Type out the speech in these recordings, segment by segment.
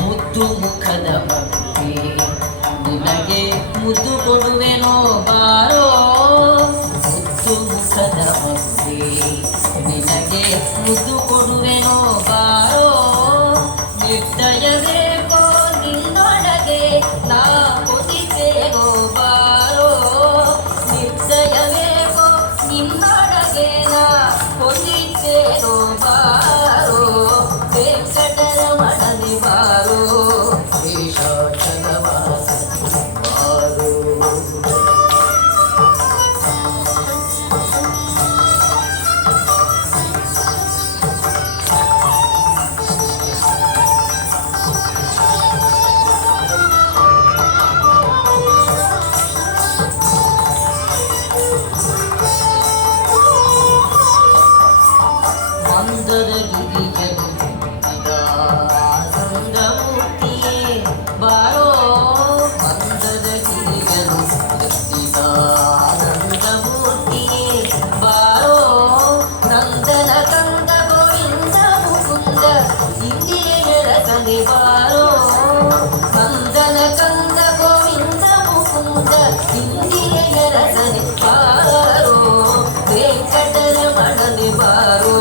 ಮುದ್ದು ಮುಖದ ಮಗುವೆ ನಿನಗೆ ಮುದ್ದು ಕೊಡುವೆನೋ ಬಾರೋ. ಮುದ್ದು ಮುಖದ ಮಗುವೆ ನಿನಗೆ ಮುದ್ದು ಕೊಡುವೆನೋ ಬಾರೋ. ನಿರ್ದಯವೇಕೋ ನಿನ್ನೊಳಗೆ ನಾ ಕೊಟ್ಟಿದ್ದೇನೋ ಬಾರೋ. ನಿರ್ದಯವೇಕೋ ನಿನ್ನೊಳಗೆ ನಾ ಕೊಟ್ಟಿದ್ದೇನೋ ಬಾರೋ. ವೆಂಕಟರಮಣನೆ ಬಾರೋ, ಶೇಷಾಚಲವಾಸನೆ ಬಾರೋ. ಮಂದರಗಿರಿಯನು ಸಂಗಮೂರ್ತಿಯೇ ಬಾರೋ. ಮಂದರಗಿರಿಯನು ಆನಂದಮೂರ್ತಿಯೇ ಬಾರೋ. ನಂದನ ಕಂದ ಗೋವಿಂದ ಮುಕುಂದ ಇಂದಿರೆಯರ ಸನೆ ಬಾರೋ. ನಂದನ ಕಂದ ಗೋವಿಂದ ಮುಕುಂದ ಇಂದಿರೆಯರ ಸನೆ ಬಾರೋ. ವೆಂಕಟರಮಣನೆ ಬಾರೋ,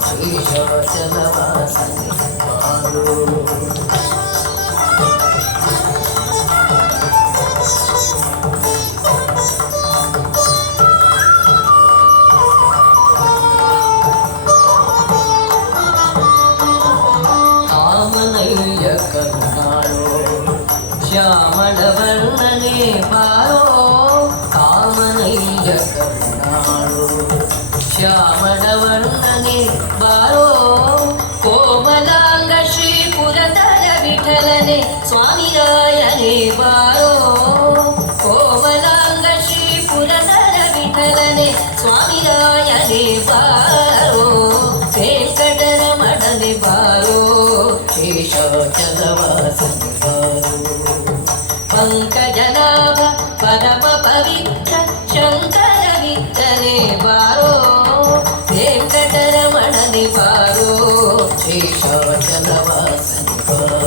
ಶೇಷಾಚಲವಾಸನೆ ಬಾರೋ. ಕಾಮನಯ್ಯ ಕರುಣಾಳೋ, ಶ್ಯಾಮಳವರ್ಣನೆ ಬಾರೋ. ಕಾಮನಯ್ಯ ಕರುಣಾಳೋ, ಶ್ಯಾಮಳವರ್ಣನೆ ಬಾರೋ. ಕೋಮಲಾಂಗ ಶ್ರೀ ಪುರದರ ವಿಠಲನೆ ಸ್ವಾಮಿರಾಯನೇ ಬಾರೋ. ಕೋಮಲಾಂಗ ಶ್ರೀ ಪುರದರ ವಿಠಲನೆ ಸ್ವಾಮಿರಾಯನೇ ಬಾರೋ. ವೆಂಕಟರಮಣನೆ ಬಾರೋ, ಶೇಷಾಚಲವಾಸನೆ ಬಾರೋ. ಪಂಕಜನಾಭ ಪರಮ ಪವಿತ್ರ ಶಂಕರ ವಿಠಲನೆ ಬಾರೋ. ವೆಂಕಟರಮಣನೆ ಬಾರೋ, ಶೇಷಾಚಲವಾಸನೆ ಬಾರೋ.